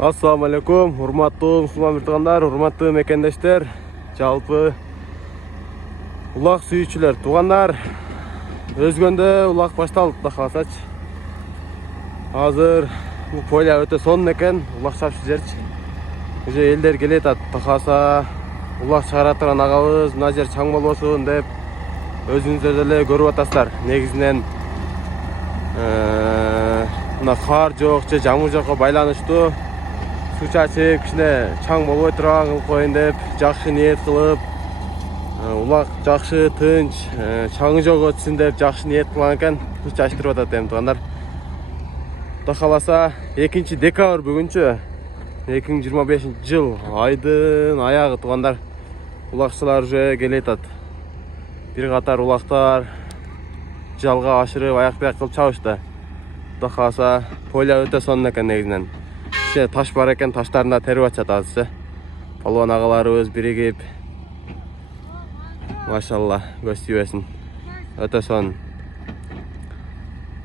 Assalamu alaikum, hurmatlı Müslüman birtağanlar, hurmatlı mekendештер, жалпы улак сүйүүчүлөр, туугандар. Өзгөндө улак башталды да калсачы. Азыр бул поля өтө сонун экен, улак чапчы жерчи. Уже элдер келет атса, улак чыгара турган агабыз, мына жер чаң болбосун деп өзүңүздөр деле көрүп атасыздар. Негизинен мына кар жок же жамыр жокко байланыштуу суу чачып кичине чаң болбой турган кылып коеюн деп жакшы ниет кылып, улак жакшы тынч, чаңы жок өтсүн деп жакшы ниет кылган экен. Суу чачтырып атат эми туугандар. Кудай кааласа 2 декабрь бүгүнчү 2025-жыл айдын аягы туугандар. Улакчылар уже келет атат. Бир катар улактар жалга ашырып аяк-бияк кылып чабышты. Кудай кааласа поля өтө сонун экен негизинен. Таш бар экен, таштарында терип атышат азырчы. Палуан агаларыбыз биригип, машалла, көз тийбесин. Өтө сонун.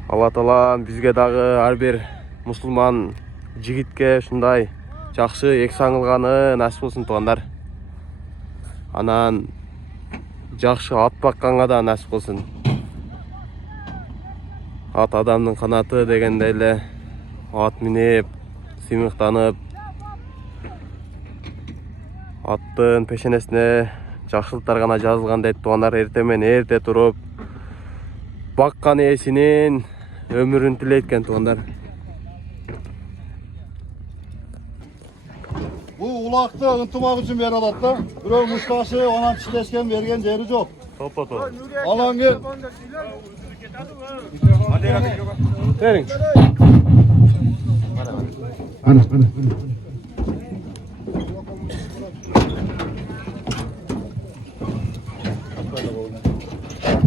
Алла таала бизге дагы ар бир мусулман жигитке ушундай жакшы эксан кылганы насип кылсын туугандар. Анан жакшы ат бакканга да насип кылсын. Ат адамдын канаты дегендей эле ат минеп, сыймыктанып, аттын пешенесине жакшылыктар гана жазылган дейт туугандар. Эртең менен эрте туруп, баккан ээсинин өмүрүн тилейт экен туугандар. Бул улакты ынтымак үчүн берип атат да. Бирөө мушташы, анан тиштешкен берген жери жок. Топото. Алаң кел. Терин.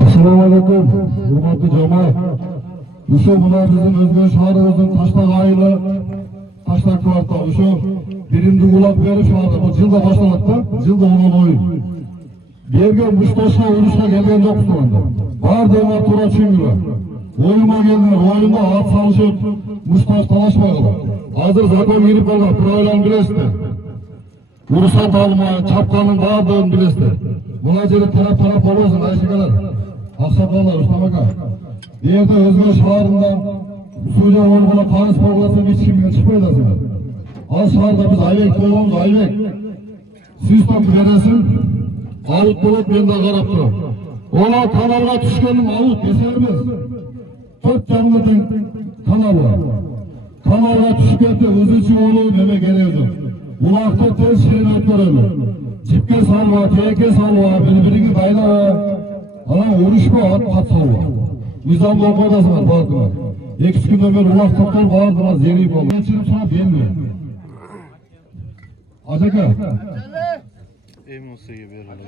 Assalamu alaikum, hurmatlı cemaat. Uşu muna bizim Özgün şahrımızın Taşlak ayılı, Taşlak kvartal. Uşu birinci ulak verip şahrı. Bu yılda başlamakta, yılda onun oyun. Bir yerge Muştaş'a uğruşa gelgen yok şu anda. Var dema tura çünkü. Oyuma geldiler, oyunda at salışıp Muştaş talaşmayalım. Hazır zakon girip kalgan, proylan bilesizler. Urusat alma, çapkanın dağıdığını bilesizler. Buna jeri tarap olmasın ayşekeler. Aksakallar, ustamaka. Bir yerde Özgür şahrında suyla ormana tanış borlasın hiç kimden çıkmaydasınlar. Az şahrda biz aybek boğumuz aybek. Siz tam veresin, avut bulup ben de karap durun. Ona kanalga düşkenim avut keserimiz. 4 canlıdın kanalı. Kanalga düşkende özücü olup eme gereğidir. Ulakta tez şeyini ötürülür. Cipke salva, teke salva, birbirini bayla. Ana uruşma at salva. Nizamlı koydası var, bağırdılar. 2 günden beri ulaktaklar bağırdılar, zeriyip oldu. Geçirip sana beğenmiyor. Acaka. Emosiyaga berildi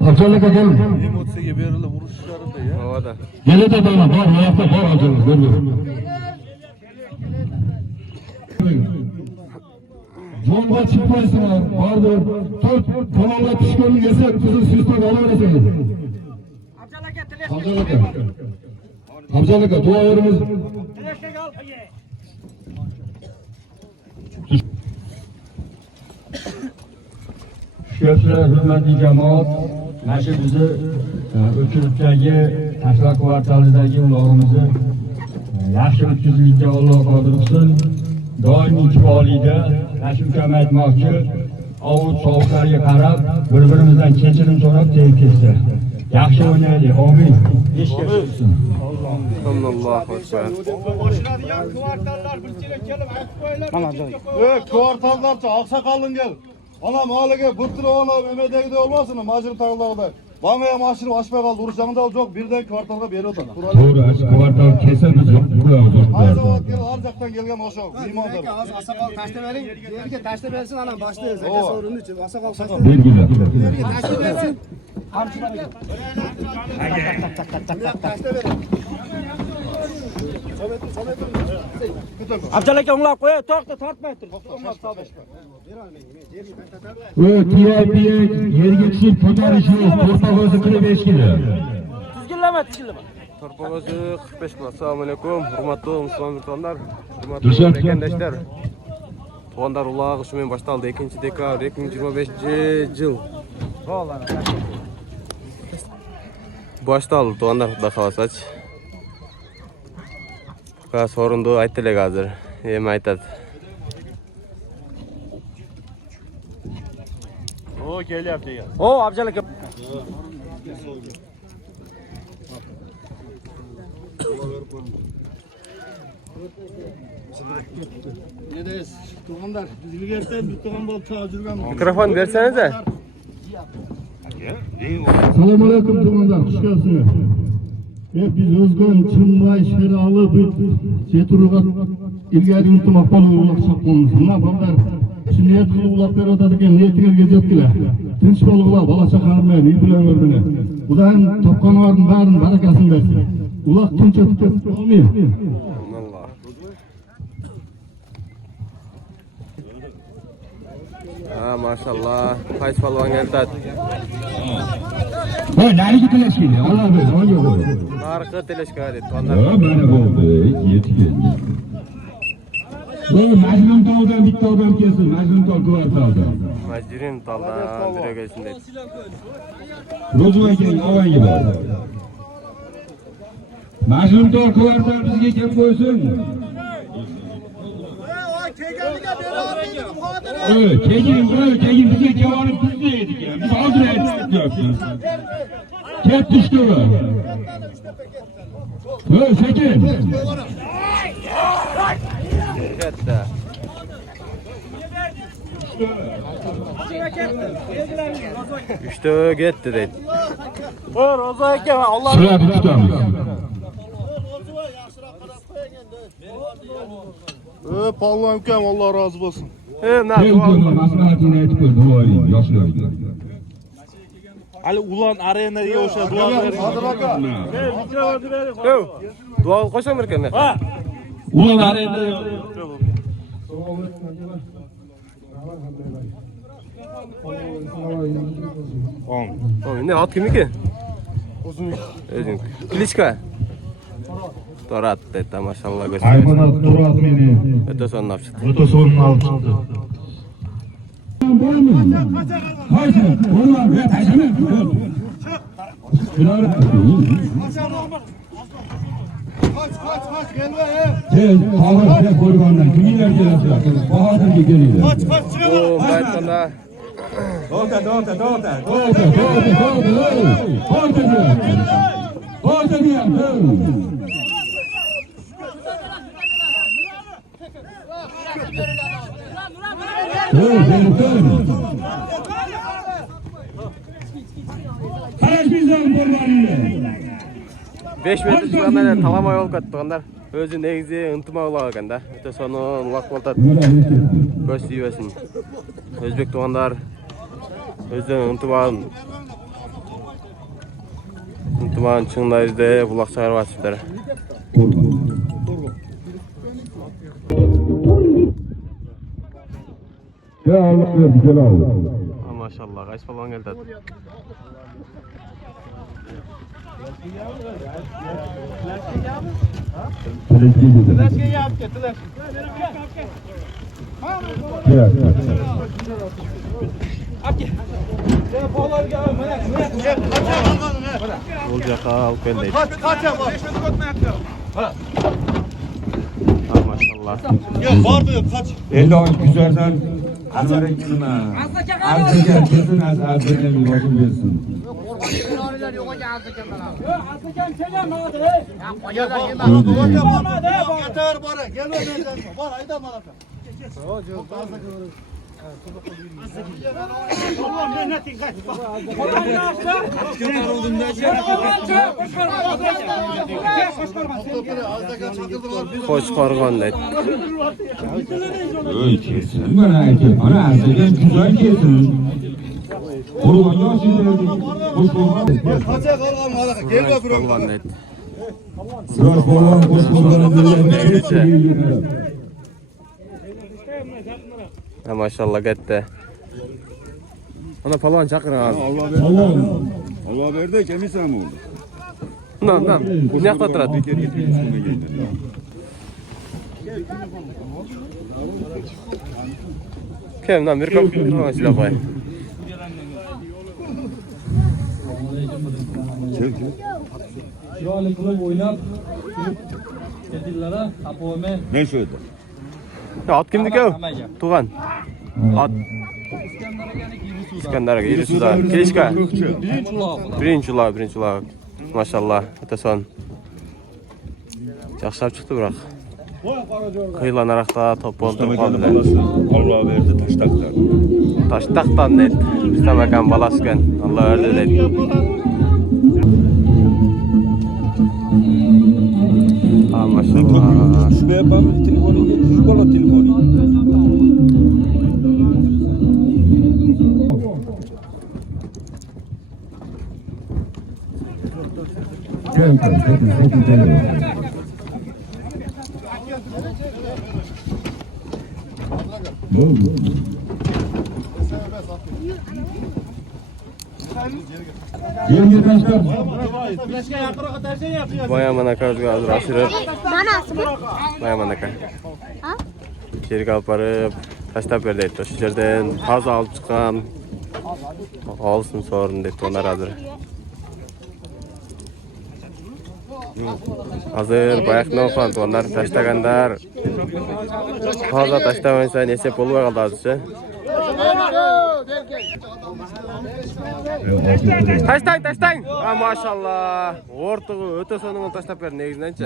ha. Abdallaka gelin. Emosiyaga berildi, uruşlarida ya. Havada. Geledi adamlar, var, ayakta var Abdallaka, görmüyor. Yolda çıkmaysınlar, vardır. 4 kanalda düşkönlük esek, kızın süstak alıveresiniz. Abdallaka, dua veriniz. Şükürler, hürmetli cemaat, naşı bizi Ökürükdagi Taşlak kvartalidagi ulog'imizni yaxshi o'tkazishga Alloh qodir qilsin. Doimiy faoliyatda nashu kam aytmoqchi, ovut sovuqlarga qarab, bir-birimizdan kechirim so'rab tez ketdi. Yaxshi o'ynaylik, amin. Eshga tushsin. Allohu akbar. Boshlanadigan kvartallar birinchiga kelib aytib qo'yinglar. Kvartallarcha Aqsakalın gel. Ana maliga bıttırı ona ömedegi de olmasın mı? Macir tağlarda. Bana ya maşını açmaya kaldı. Uruşağında da yok. Birden kvartalga beri otana. Doğru, kvartal kesemiz yok. Buraya uzak. Her zaman gel, Arcak'tan gelgen oşağı. İmandır. Asakal taşla verin. Yerine taşla versin ana başlıyor. Zeka sorunu için. Asakal taşla verin. Bilgiler. Yerine taşla versin. Hamşına verin. Taşla verin. Abdallaka unglab qo'y, to'xta, tortmay tur. TIP'ye yerga tushib ko'tarishimiz to'rtog'ozi 45 kilo. Tizginlama. Torpog'ozi 45 kilo. Assalomu alaykum, hurmatli musulmon birtağanlar, hurmatli mekendештер. Туғандар улағы шумен башталды 2 декабр 2025 жыл. Башталды туғандар Құда қаласач. Сорунду айтты элек азыр. Эми айтат. O geliyor diye. O abjalık yap. Neredeyiz? Tuğanlar, biz gerçekten bir tuğan bol çağırırken. Mikrofon versenize. Assalomu alaykum tuğanlar, xush kelibsizlar. Biz O'zgan, Chimboy, Sherali bu Jeturg'a ilgari unutmoq bo'lib uloqchaqmiz. Nima bo'ldi? Shu niyat qilib uloq beradigan niyatiga yetdilar. Tinch bo'linglar, bola chaqalarni, uy bilan o'rgani. Xudoyim topganlarning barini barakasini bersin. Uloq tinch o'tib ketib qolmaydi. Maşallah. Qaysi palvon keldi? Narigi teleskeli, Allah bilir, o yo'q. Narqi teleshka dedi. Tuğanlar. Mana bo'ldi, yetib keldi. Majnun tog'dan bitta odam kelsin, Majnun tog' kvartalda. Majdirin taldan biri gelsin dedi. Ro'zvoyga avayga bor. Majnun tog' kvartal bizga kim qo'ysin? Kegin bizga javorib bizda edik. Biz hozir aytdik. Ket düştü. Sekin. Ketdi. Üçte gitti dedi. Roza ekan Allah. Sıra tutamiz. Palvan ülkem Allah razı olsun. Maslahatini aytib qo'y, duoying, yoshlarga. Ali ulan arenaya o'sha duo bering. Hadi bakalım. Duo qo'shaman ekan. Ulan arenda Ne at kimiki? Özün. Klitschko. Torat dedi maşallah göster. Hayvanat Turat meni. Öte sonuna çıktı. Öte sonuna alып çıktı. Haydi, onlar ve taşını. Kaç gelme he. Ağır koyganlar kimler gelecek? Bahadır'ga geliyor. Kaç çıkalım. Oo, baytanda. Beş metre çıkanlar talamay olup ketdi tuğanlar. Özü negizi ıntımay ulak ekan da. Öte sonu ulak boltat. Göz suybesin. Özbek tuğanlar özden ıntımağın çыңlar izde bulak çağırып atışıplar. Ya Allah güzel oldu. Maşallah kaç falan geldi. Olacak alıp geldi. Kaç yapar? Maşallah. Gel vardı kaç. Endi güzelden anvarek nima? Azga kelsin, azga bir boshim bersin. Yeter bana. Gel öyle. Var ayda bana. Qo'shqo'rg'on deydi. Oy kelsin, bana aytib, ana azga güzel kelsin. Qo'rg'on yoshinglarni qo'shqo'rg'on. Kaça kalkan bana. Gel be bro. Qo'rg'on deydi. Sıra falan qo'shqo'rg'on. Maşallah gitti. Ana palvan çakırın abi. Allah verdi ki emin oldu. Lan. Ne yakta oturadi? Kimden bir kapı silah koy. Chiroyli qilib o'ynab, kedillara qapoyme. Ne söyledi? Ya at kimdiki o? Tuğan. At. İskender'e gelirsiz ha. Kelişka. Birinci ulağı. Maşallah. Öte son. Yaxşılap çıktı bırak. Kıyılanarakta top oldu. Allah verdi taştaklar. Taştaktan net. Bizden bakan balasken. Allah verdi dedi. Ha maşallah. Şuraya yapalım telefonu. Çocuk ola telefonu. Yerine taşlar. Baya manaka hazır asırıp. Manası mı? Baya manaka. Ha? Жерге алып барып таштап бер дейт. Ошол жерден таза алып чыккан. Алсын сорун дейт ондар азыр. Азыр баяктан тугандар таштагандар. Таза таштабайса эсеп болбой калды азырчы. Таштаң. А машалла. Ортугу өтө сонун таштап бер негизиненчи.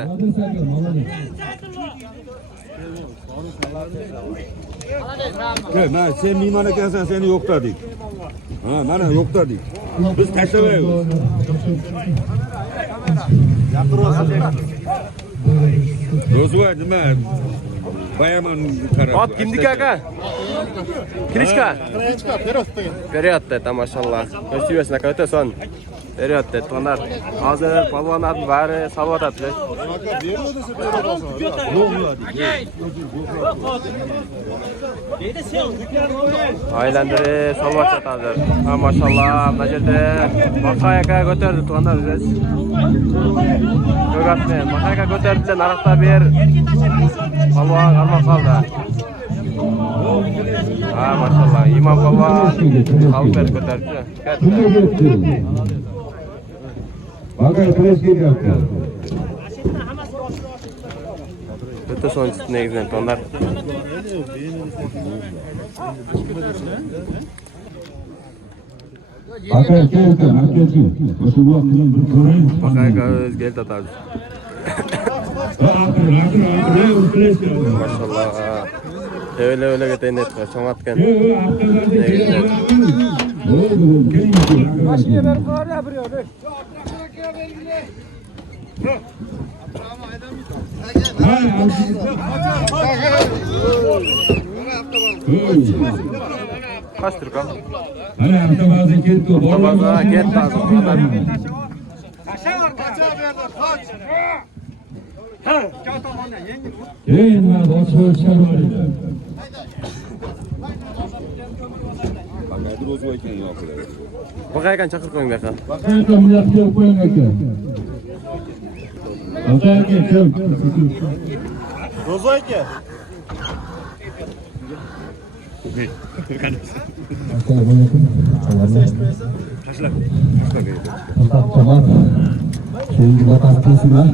Ben sen mimar ekensen seni yok dedik. Ha, bana yok dedik. Biz taşlamayız. Dostu var değil mi? Bayaman karar. At kimdiki aka? Kirişka. Период dedi maşallah. Gösteriyorsun aka öte son. Период dedi. Onlar hazır palvanların bari salvat atıyor. Aylandırı salvat atadır. Ha maşallah. Mecelde Makayaka götürdü tuğanlar biz. Gögatme. Makayaka götürdüler. Narakta bir palvan kalmak kaldı. Ha maşallah. İmam palvan kalper götürdü. Bakın pres geliyor. Öte son çıktı negizden tuğanlar. Bakın gelsin. Resulullah kılın bir koruyun. Makayaka öz geldi atardı. Maşallah. Öyle geten net. Çoğun atken. Negizden. Başka bir kar yapıyor. Kaç Türk al? Hani arkamazda gitti. Babaza get lazım. Yayınlar dostlar çağırıyor. Nedir o zaman iken yok. Bakayken çakır koyun beka. Bakın da millet yok koyun eke. Bakın çok. Rozoyke. Tamam. Şimdi bakarsınlar.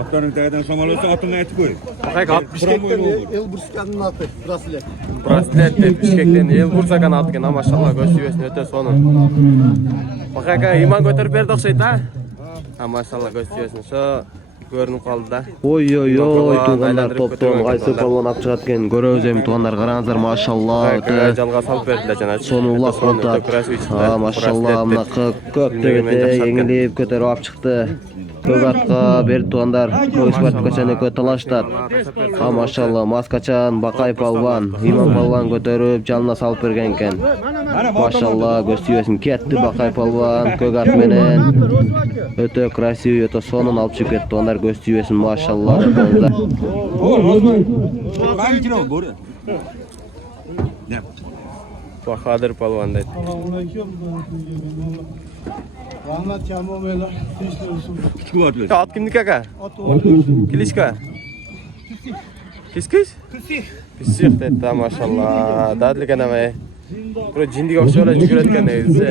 Atların taydan somalıyorsa atını eti koy. Bakayk 60 kekten Elbrus kendini attı. Brasilia. Brasilet de Bişkekten el vursakan atken ha maşallah gösteriyorsun öte sonun. Bakayka iman götürüp berdi okşaydı ha. Ha maşallah gösteriyorsun. Şu görünüp kaldı da. Oy tuğanlar topton qayсы palvan ap çıgatken göröbüz eми tuğanlar karаңыздар maşallah öte жалга салып бердилер жана Sonu ulaq oldu. Ha maşallah mına köptöbete yengilip kötörüp ap çıktı. Kögatqa berdi tuğanlar. Köysbart kaçan köy talaştat. Ha maşallah Maskaçan, Bakay palvan, İmam palvan kötörüp canına salıp bergen eken. Maşallah gösteriyorsun ketdi Bakay palvan kögat menen. Öte krasiv öte sonun alıp çıkıp ketdi. Onlar gösteriyorsun maşallah. Ben kilo boru. Ne? Bahadır palvan dedi. Rahmat Kamo'ylar. Küçük var diyor. At kimniki aka? Kilishka. Kiskish? Pishiq dedi maşallah. Dadlik anamay. Bura jindiga o'xshab yugurayotgan o'zi.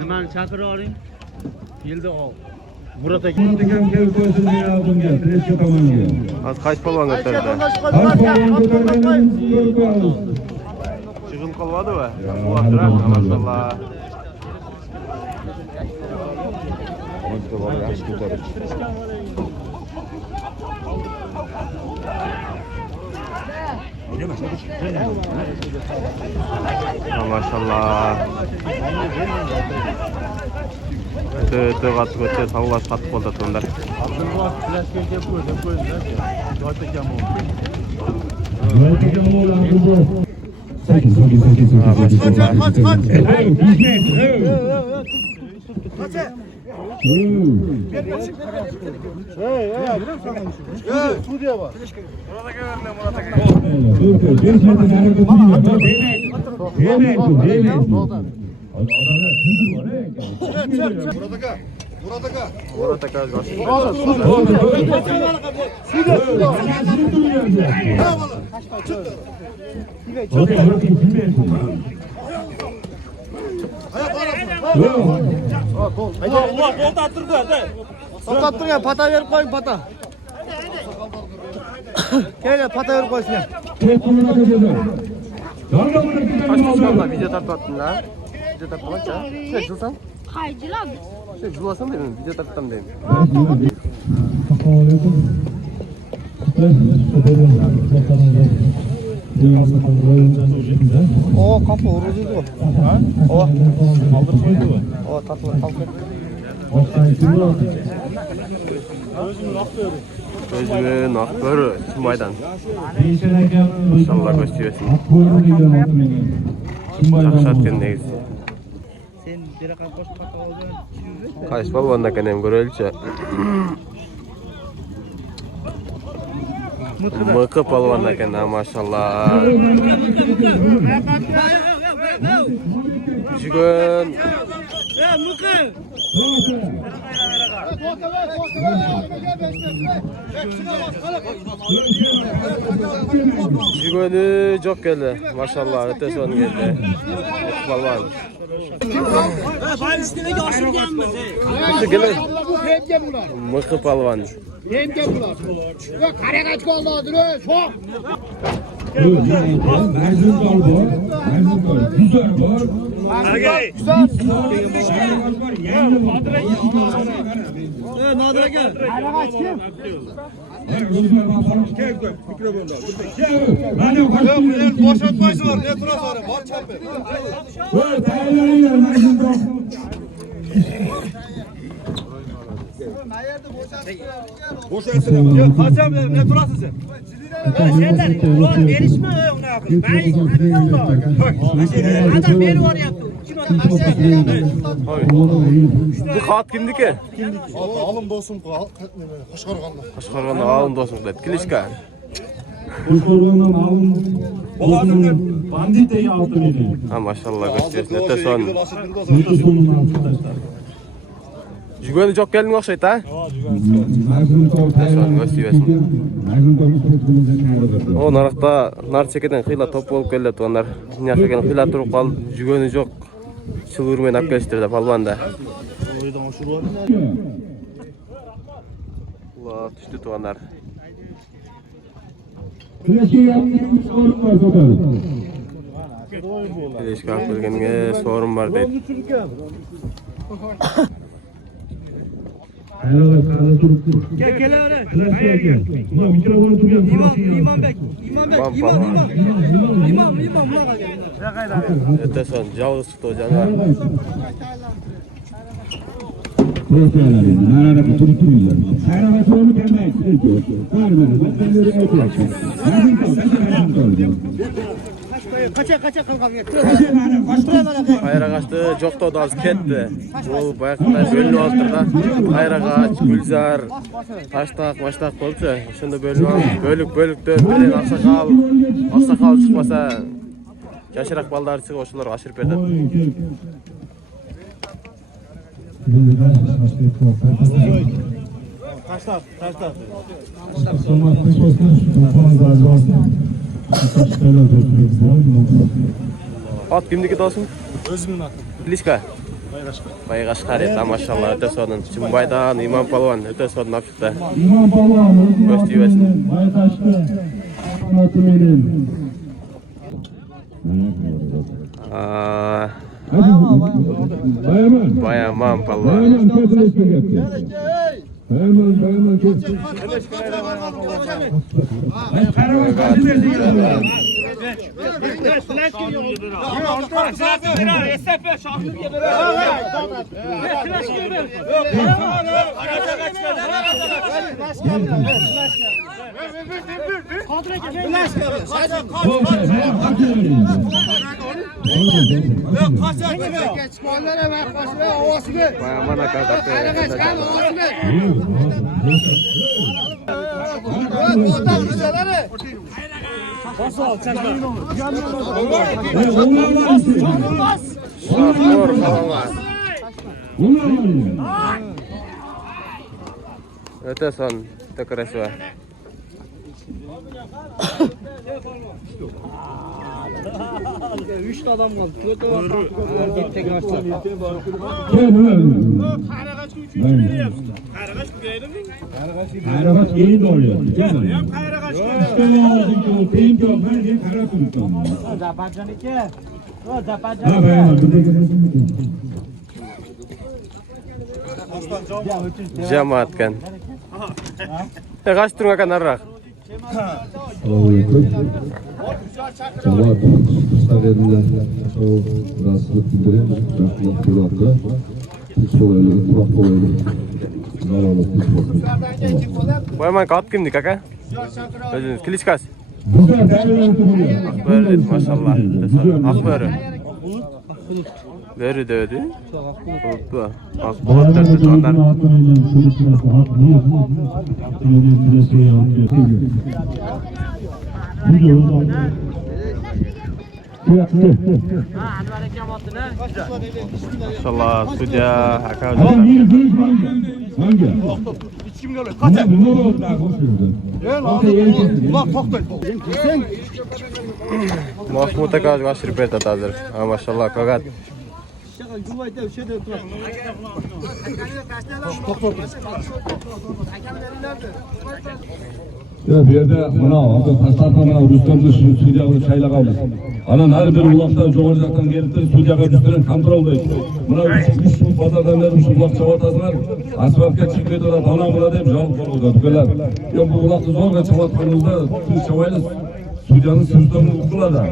Nimani chaqira oling? Yilda ol. Murat aka ham kelib qo'ysin men oldimga, Treshka tomonga. Az qaysi polvon ko'tardi? Chig'il qolmadi-ku. Qo'ydilar, maşallah. Yaxshi ko'tarib. Maşallah. Tö qattiq o'tdi, savlash qattiq bo'ldi tunda. Studiya var. Murat aka To'xtattirgan, pata berib qo'ying, pata. Keling, pata berib qo'ysinlar. video tartibdilar. Video tartibcha. Sen jilsan? Qayjilar. Sen jilasan dedim, video tartibdan dedim. O, kapı uruzuydu o. O, aldır koydu o. O, tatlı kalkıyor. Özümün akbörü Sumay'dan. İnşallah gösteriyorsun. Şakşatken neyiz? Sen bir rakam boş pata olacaksın. Qaysi polvonda kenem görölçe. Mıkı polvonda kenem maşallah. Jigön. Jigönü çok geldi. Maşallah öte son geldi. Polvon. Mıkı polvon. Boşaltmayısılar. Ne turası var? Var çarpı. Boşaltsın. Ya kaçam ne turasın sen? Senden ulan verişme ona akıl. Adam beni oraya yaptı. Bu kağıt kimdiki? Alın dostum. Kaşkargan'da. Kaşgarganda alın dostum dedi. Kilishka. Kuşkorgandan alın. Bandit de altın edin. Ha maşallah gösteriyorsun. Öte son. Öte sonun altında. Jigönü çok geldin o'xshaydi ha? O naraqda nar chekeden xiyla top bo'lib keldi to'nlar. Yaxshigan xiyla turib qoldi. Jigönü yo'q. Chilg'urmen olib kelishtirdi polvonda. Ular tushdi to'nlar. Kelishga kelganga so'rim bor deydi. Öte son Javuz çıktı hocam. Kaça kalkan yetti. Ayra kaçtı, çok da az ketdi. Bu bayaqda bölünüp oltirdi. Ayra kaç, Gülzar, Taştaq, Maştaq bolsa, şunda bölünüp bölük bilen Aksakal çıkmasa Жашыраак балдар чыгып ошолорго ашырып берет. Ат кимдики досуң? Өзүмдүн атым. Кличка? Байгашка. Байгашкар эта, машалла, өтө сонун. Чымбайдан Иман Палуан өтө сонун алып чыкты. İmam Balvan Göz tüybesin. Baytaşlı Ahmet'i menен. Bayaman. Bayaman Pалуан. Bayaman kötüleşme yaptı. Bayaman kötü. Bayaman akakat. Spor Pалуан. Өтө сонун, өтө красиво. Üç adam kaldı. Kötü var. Tek açtı. Kayrabaş yeni doğuyor. Kayrabaş Zapacan iki. O zapacan. Ha bayaman. Жамаат kan. Kaç turga kan narrak? Cemaat kuşlarında rahatsızlık bildiren rahatsızlık kulakta psikolojik kulakta zararlı psikolojik. Bayaman kat kimdi kaka? Özünüz Klitschkas. Güzel değerli tutuyor. Akbörü maşallah. Akbörü. Börü de ödü. Bulutlu. Akbulut da tutanlar. Maşallah Sudya Haka Mahmut Aka aşırı bertat hazır. Ha maşallah kagat. Ya bir yerde taşlardan Rüstem'de Suudiyaga çaylagabız. Anan her bir ulakta жоғары жақтан келip de Suudiyaga Rüstem'den kontrol deydi. Mına 3 жыл базардан beri şu ulak çabatasınlar. Asfaltga çıkıp ketip ana mına deyip жалып болуда. Бүкелер. Ya bu ulakты zorga çabatkanımızda tüz çabaylı Suudiyanın sözlerini uykula da.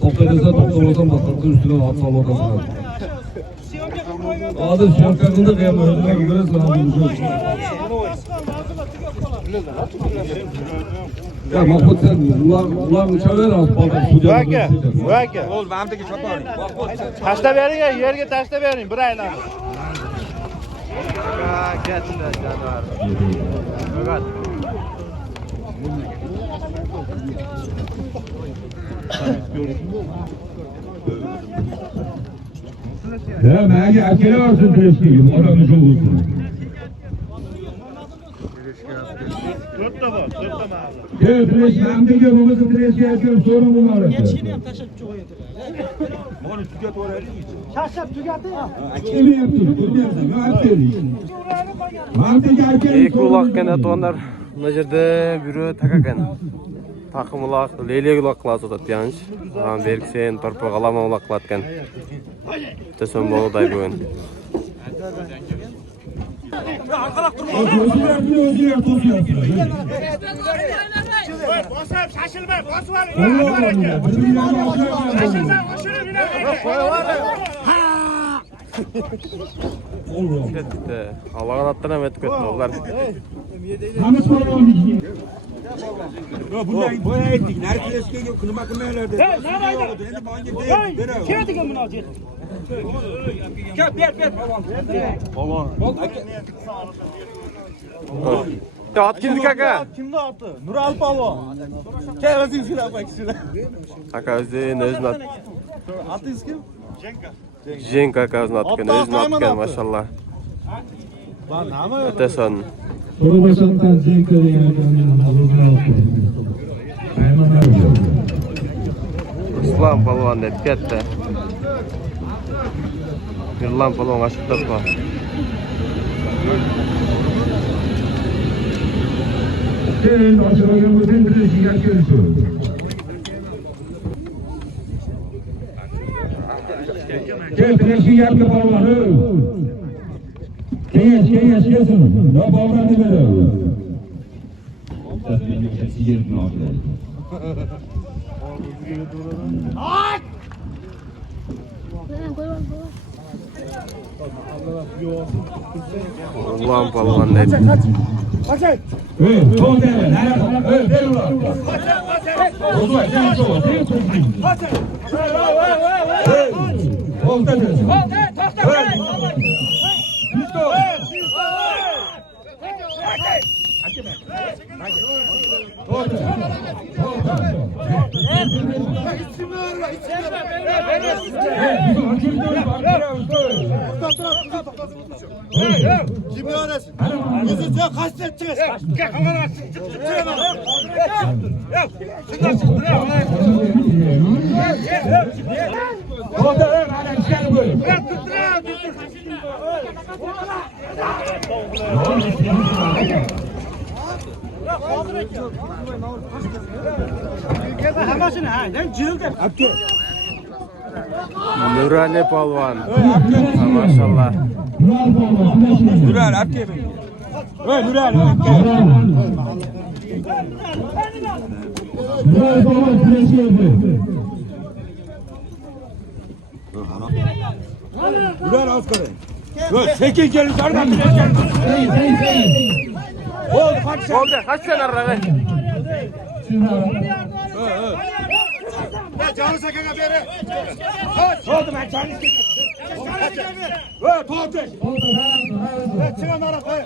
Tokta dese tokta olsam bastıkta üstüne at sal ortasına. Adı şarkı kıldık ya özüne görürsen Ya Mahmut sen ulan uçaver asfaltda Suudiyaga. Vaka. Ol mamdagi chopar. Tashlab bering, yerga tashlab bering, bir aylan. Ketdi janovar. Kagat. Ya mənə akele olsun teşkil, oranı şu olsun. 4 ta bor, 4 ta mağaza. Evet, teşkil olmasın teşkil ediyorum, sorun bu arası. Şaşap tügatı ya. Akele yaptım, görüyorsun, akele. Эки улак экен атгандар. Мына жерде бирөө така экен. Такым улак, лелек улак кылат атат яныч. Анан берксен торпо калама улак кылат экен. Төсөн болудай бүгүн. Bosib, shashilma, bosib oling. Ketdi. Аллаган аттан эм өтүп кетти булар. Bundan ettik. Narkileşkege kılma kılmalarda. Kim degan buni hojat? Gel ber. At kimdi kaka? Kimni oti? Nural Palvon. Kel o'zing filab qo'yinglar. Kaka o'zini Atınız kim? Jenka akasının atı ekan, özünün atı ekan, maşallah. Var nama yok. Öte son. Sorubaşı'ndan Cenk İslam palvan deb ketdi. Mirlan palvan aşıp turibdi. Keyin oshirog'imizning birinchi kelishdi. Birinchi yarga bormadi. Kengash kelsin. Yo bog'rani beradi. Ulan palvan deb. Kim öğrensin? Yüzünüze kastettiniz. Nurali palvan. Maşallah. Nural atke. Nural. Nural az kare. Sekin gelin sardan bilecek. Oldu, kaç sen arada? Canı sakın haberi. Oldu ben canı istedim. Tuğateş. Çıkan ara koy.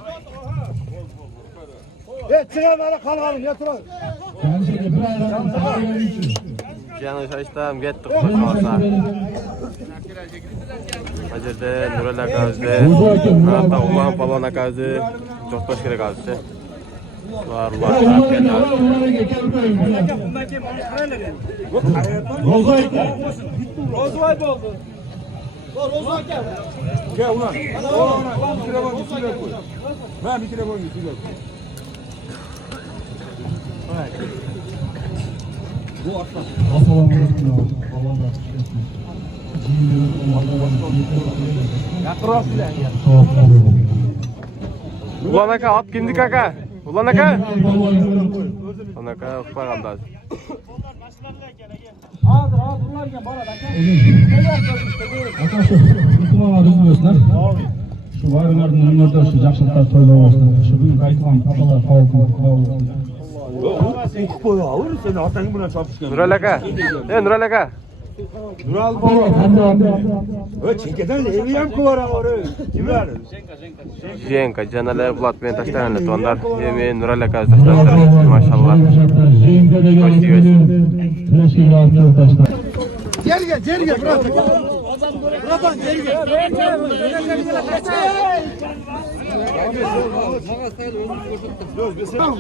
Çıkan ara kalkalım yatıralım. Canı şaştım, gittik koşmasa. Hacırda Nurali akabizde. Hatta ulan palvan akabizde. Çok baş gerek azıcık. Var ulan ketdi. Rozvay bo'ldi. Gel ulan. Mikrofon üstüne koy. Ben mikrofon üstüne koy. Bu atla. Ulan aka, at kimdik aka? Ulan aka? Ulan aka, ufak Arkadaşlar, iltimalar üzülüyorsunlar. Şu bayramlardan önlerde şu жақсылықтар toylап olsun. Şu büyük aytılan papalar kavuklu. İlk boyu alır senin atanın buna çarpışkan. Nurali aka. Nurali aka. Nural baba. Çekeden eviyem kuvaran oraya. Kim var? Jenka, canalar bulat men taştaganlar to'nlar. Men Nurali aka taştaganlar. Maşallah. Gel bırak. Buradan geri gel.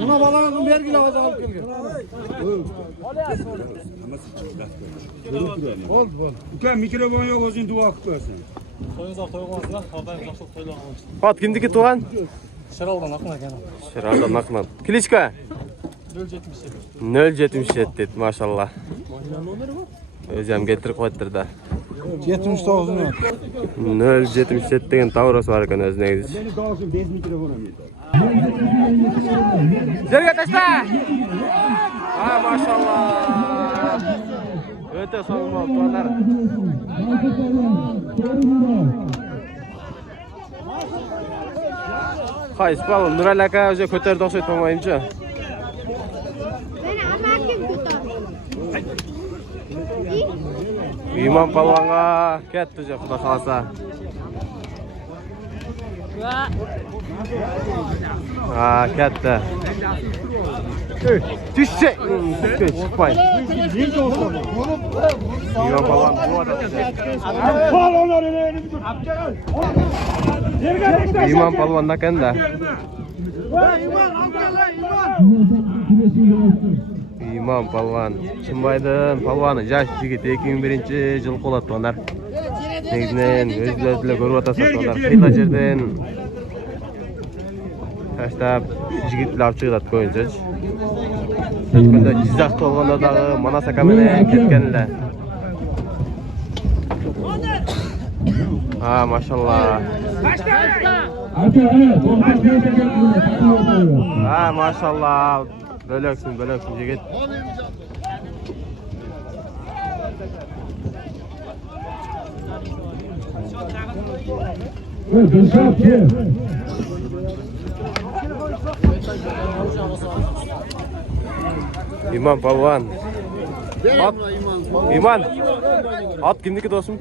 Buna balanın vergili ağzı alıp gel. Oldu. Ulan mikrofon yok olsun dua kutlasın. At kimdiki tuğan? Şaraldan akına gene. Şıraldan aklan. Klичка? 077 dedi maşallah. Özüm getirip koytturdu. 79 mu? 077 degan Tauros var ekan o'zi negizich. Seni dağılsın bez mikrofona yeter. Yerga tashla! Ha maşallah. Öte so'ng bo'ldi to'nlar. Qaysi palon Nurali aka o'zi ko'tardi o'xshaydi olmayimchi. İmam palvanga ketdi o'zi xudo xolasa. Ha, katta. Düşse. Çıkmay. İmam Palvan bu adam. İmam Palvan nakanda. İmam Palvan. Çınbay'dın Palvanı jaş jigit 2001-yıl qo'ladi onlar. Negizden o'zlari ko'rib o'tasizlar onlar. Qiyla jerden tashlab jigitlar chiqadi ko'yincha. Bunda Jizzax to'g'onda dag'i Manas aka bilan ketganlar. Ha, maşallah. Ha, maşallah. Bölöksün jigit. İmam Palvan. At. İman. At kimniki dostum?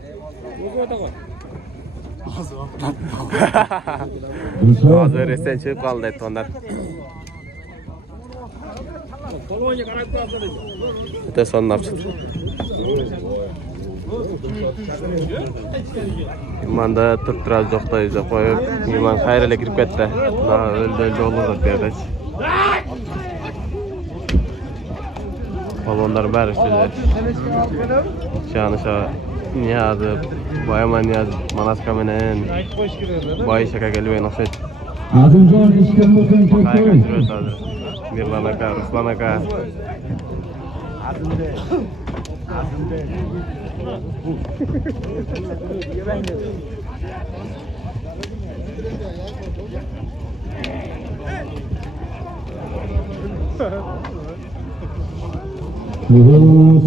Ağzı öğretsen çıkıp kaldı etti onlar. Öte son napçıdır. İmanda tutturaz dokta yüze koyup İman hayırlı girip gitti. Öldü olur da derdeç. Balonlar bari işte. Şanışa Niyazi, Bayaman Niyazi, Manas Kamenen, Bay Şaka gelmeyin okşaydı. Azimjon İskender Kökköy. Kaya kaçırıyor tadı. Mirlan aka, Ruslan aka.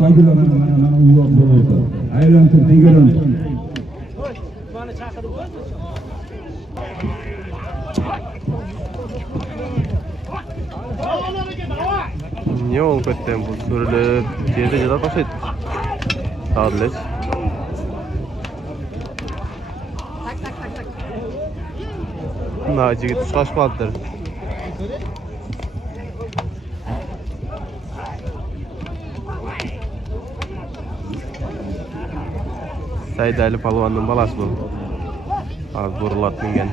Saygılar mana uzoq bo'ladi. Aylantir tegaran. Ne oldu köttem bu sürülüp yerde jada taşıydı. Sağdıleç. Naci git şaşmadıdır. Said Ali Palvan'ın balası bu. Az burulat mingen.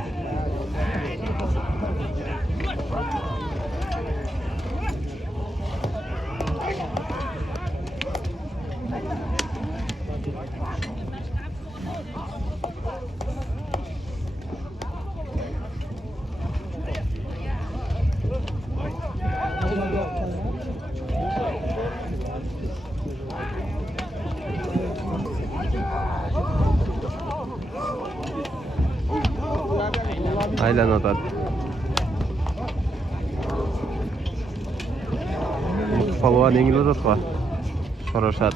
Aylan atar. Palvan İngiliz atma. Soruşat.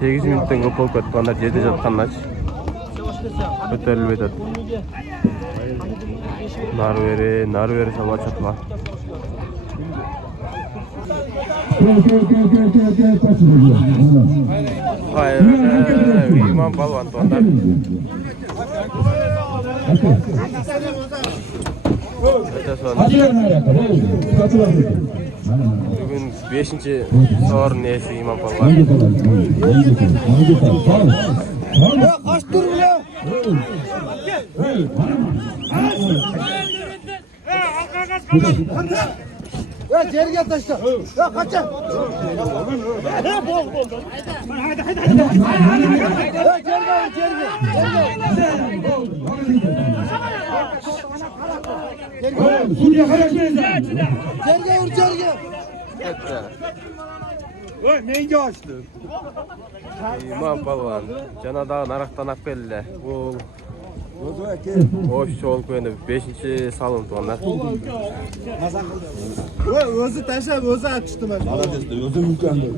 Sekiz minuttan ko'p bo'lib ketganlar yerda yotganlar. Ko'tarilib o'tadi. Narveri sabah çatma. Hayır, İmam Palvan tonlar. Bugün 5. sor neyse İmam Palvan. Ya kaç dur bile. Ya cerge taşla. Ya kaçın. Ya bol. Haydi. Ya cerge. Cerge. Neyge açtı? İmam Palvan. Cana dağın araktan akbelle. Bu hoş ol koyunda 5. salın tonlar. Özü taşab özü açtı ben. Özüm mükemmel.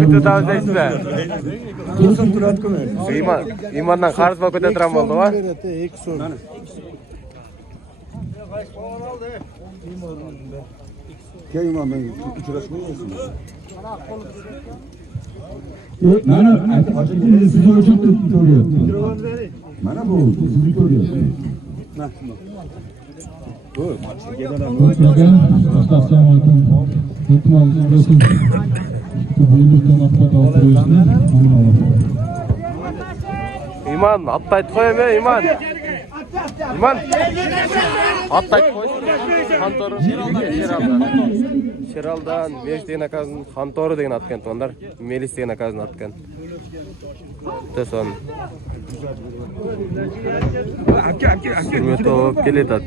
Bitti tavsiyeysizler. İmandan karız bakıp ötüren oldu var. Gelin lan ben uçurasmayasın. Mana açıkçası sizi o çok görüyor. Mana bu sizi görüyor. Assalamualaikum. İman atlayıp koyayım ya İman. İman. Atlayıp koy. Kantoru Şeraldan Melis деген akazın Kantoru деген atken tonlar. Melis деген akazın atken. Teson. Sürmet olup geliyor.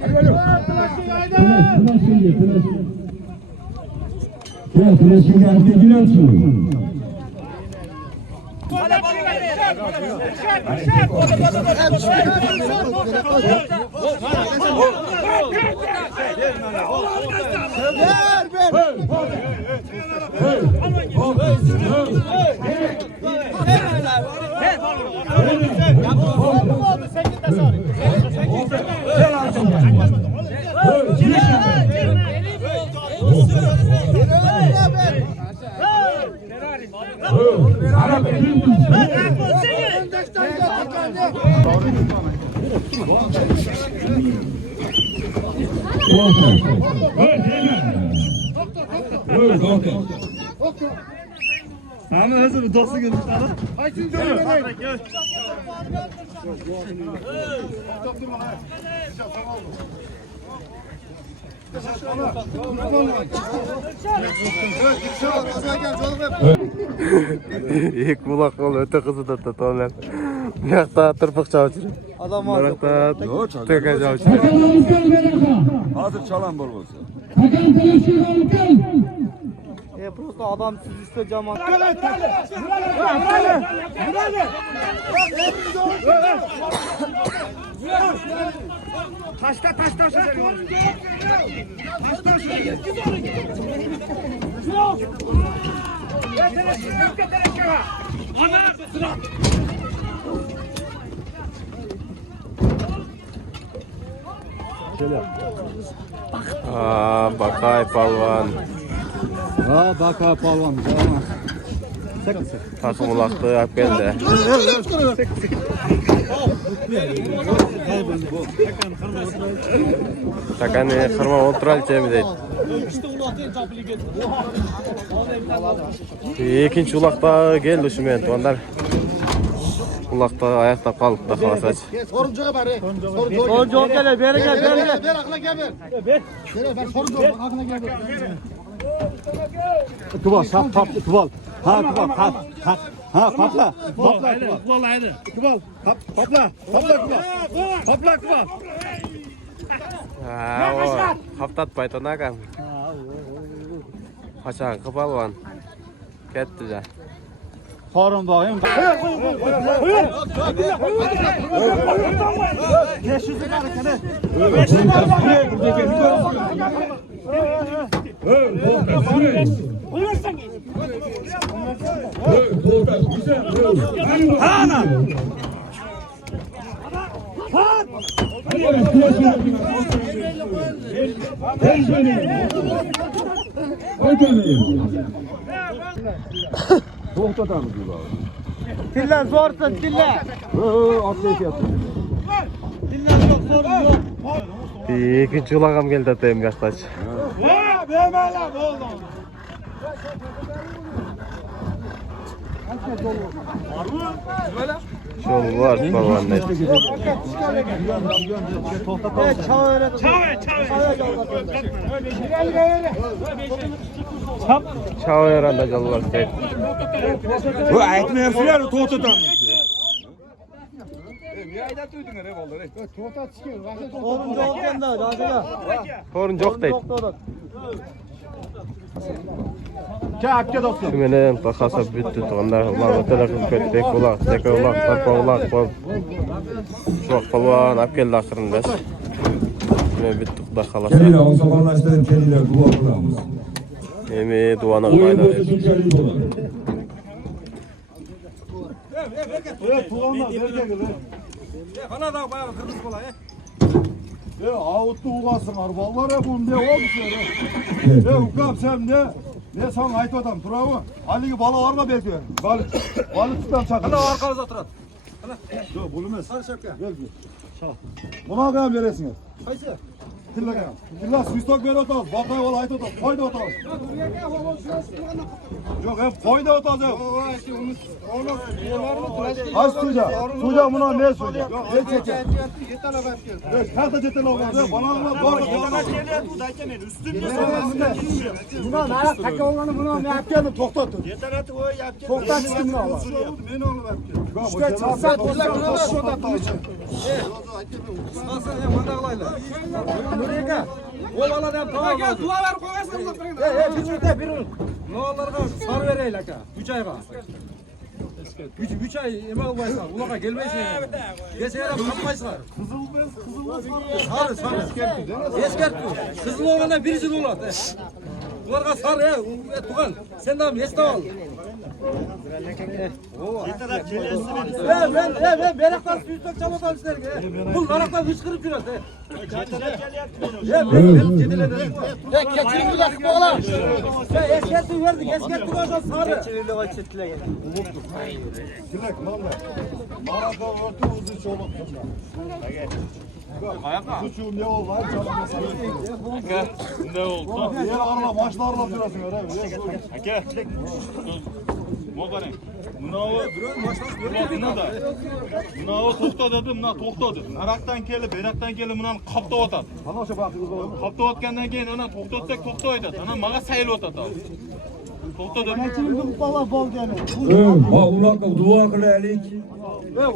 Ama hazır dostu gelmiş sana. İlk bulak ol öte kızı da tutuyorlar. Yakta tırpık çalışır. Adam var. Yakta teke çalışır. Hazır çalan bol olsun. Просто adam siz işte caman. Taşta Bakay palvan. Ha baka palvan. Takım ulaktı hep geldi. Takani kırma otural çemizeydi. İkinci ulakta geldi şumen onlar. Ulakta ayakta kalıp da kalasaç. Soruncuğa bari. Soruncu gel, beri gel. Ver aklına gel ver. Ben soruncu aklına gel ver. Tuval, tuval. Ha tuval, ha patla. Vallahi Tuval, patla. Tuval. O haftat baytona kan. Haçan kıpalvan. Ketti de. Sorun bakayım. Diller zorsun diller. Diller yok sorun yok. İkinci ulakam geldi atayım yaktaş. Şol var falan ne? Çağ yaranda callar şey. Bu aytmayapsizlar, to'xtatam. Sorun yok bunda razıga. Sorun yok deydi. Çakka dostum. Şumenin bakasa bitti tuğanlar. Ulan öteler kız köttek ulak, teke ulak, tarpa ulak bol. Çok palvan ap geldi akırında. Şumen bitti da kalası. Keliler, o zamanlaştırın keliler, dua kılamiz. Emi duvanı O'yin qayda. bo'lsa shunchalik bo'ladi. Tuğanlar erkek lan. Bana da bayağı kırmızı kola ya. Avutlu uğasın arbalar ya bu ne oldu şöyle. Ukam sen ne sana ait adam durağı mı? Haligi bala var mı belki? Balık tutan çakır. Hala arkanızda oturan. Yok bulunmaz. Sarı şapka. Gel. Buna kadar veresin. Kayısı. Tilla gel. Tilla süstok ver otas. Bakay ol ait otas. Koy da otas. Yok hep koy da otas. Az suca. Suca buna ne suca? Ne çeker? Kalta cetel olmaz. Bana olmaz. Buna ne yap? Takı olanı buna ne yapacağını toktattın. Toktat işte buna var. Beni oğlum yapacağım. İşte çalsat. Buna da toktattın için. Nasıl ya mandaklayla. Buraya oğlanlar hem tamam. Gel dua ver koyarsın. Bir ne oğlanlar sarı vereyle ka. 3 ayga. 3 ay ema olmaysan. Ulağa gelmeysin. Geçeyle kapmaysınlar. Sarı. Eskert bu. Kızıl oğlanlar birisi de olar. Ularga sarı ya. Tuğan. Sen de esna ol. Ben beraktan süzdük çalatan sizlerge. Bu naraktan hıçkırıp jürät. Keçirin bu dakika oğlan. Eskertini verdik. Eskertini olsa sarı. Keçirirli var çetile gel. Dilek manda. Maraka örtü uzun çoluk. Suçum ne oldu? Ne oldu? Diğer arala maçlarla sürasın öyle mi? Aka. Moqarang. Manavi to'xtadi, mana to'xtadi. Naraqdan kelib, beroqdan kelib buni qoptab o'tadi. Ana o'sha baxtimiz bor. Qoptab o'tgandan keyin ana to'xtatsak to'xtaydi. Ana menga sayil o'tadi. To'xtadi. Ha, ularga duo qilaylik.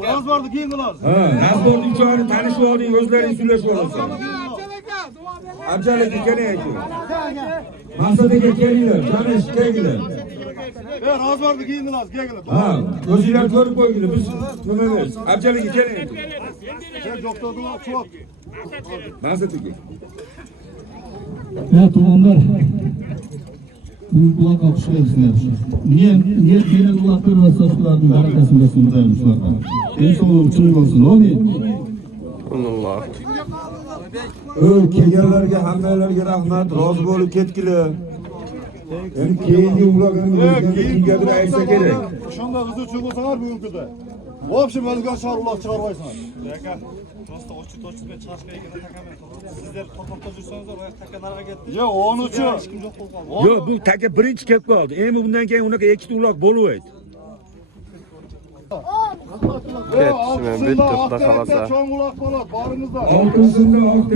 Gaz vardı giyin kılar. Ha, nazborning joyini tanishib oling, o'zlaring so'rashib olasiz. Abjalik kerak. Maqsadiga kelinglar, tanish kelinglar. Gaz vardı giyin kılar. Giyin kılar. Ha, o'zinglar ko'rib qo'yinglar. Biz ko'ramiz. Abjalik keling. Sen doktordular çok. Maqsadiga. Evet oğlanlar. Bu kulak akışı verirsinler. Niye benim kulakları ve saçlarının harekasında sunudaymışlar. En sonunda uçurum olsun. O ne? Allah. Kelganlarga hammalarga rahmat, rozi bo'lib ketdilar. Endi keyingi ularga kimgadir aytsa kerak. Şunda kızı çıkılsalar bugün kızı. В общем, özgür şarulak çıkarmayısın. Aka, prosta oçu-toçuga chiqishga ekan takaman. Sizlar to'xtab tursangiz, oyoq taka nariga ketdi. Ya onun için. Hech kim yo'q qolgan. Yo'q, bu taka birinchi kelib qoldi. Endi bundan keyin unaqa ikkita uloq bo'laveradi. Ketishim bitta kalasa. Çoğun kulak bolat. Barınızda. Oltinsida oq